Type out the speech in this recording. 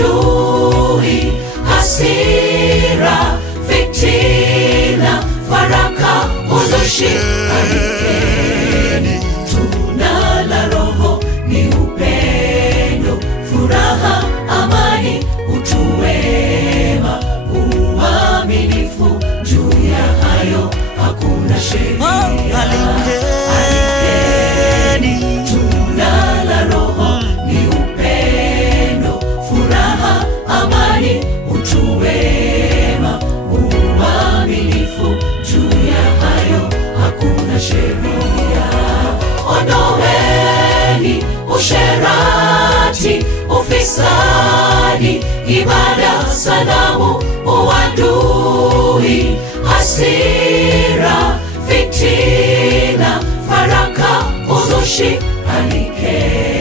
uadui, hasira, fitina, faraka, uzushi. Alikeni, tunda la Roho ni upendo, furaha, amani, utu wema, uaminifu. Juu ya hayo hakuna sheria. Alikeni, tunda la Roho ni upendo, furaha, amani, utu wema, uaminifu. Juu ya hayo hakuna sheria. Ondoeni usherati, ufisadi, ibada sanamu, uadui, hasira, fitina, faraka, uzushi. Alikeni.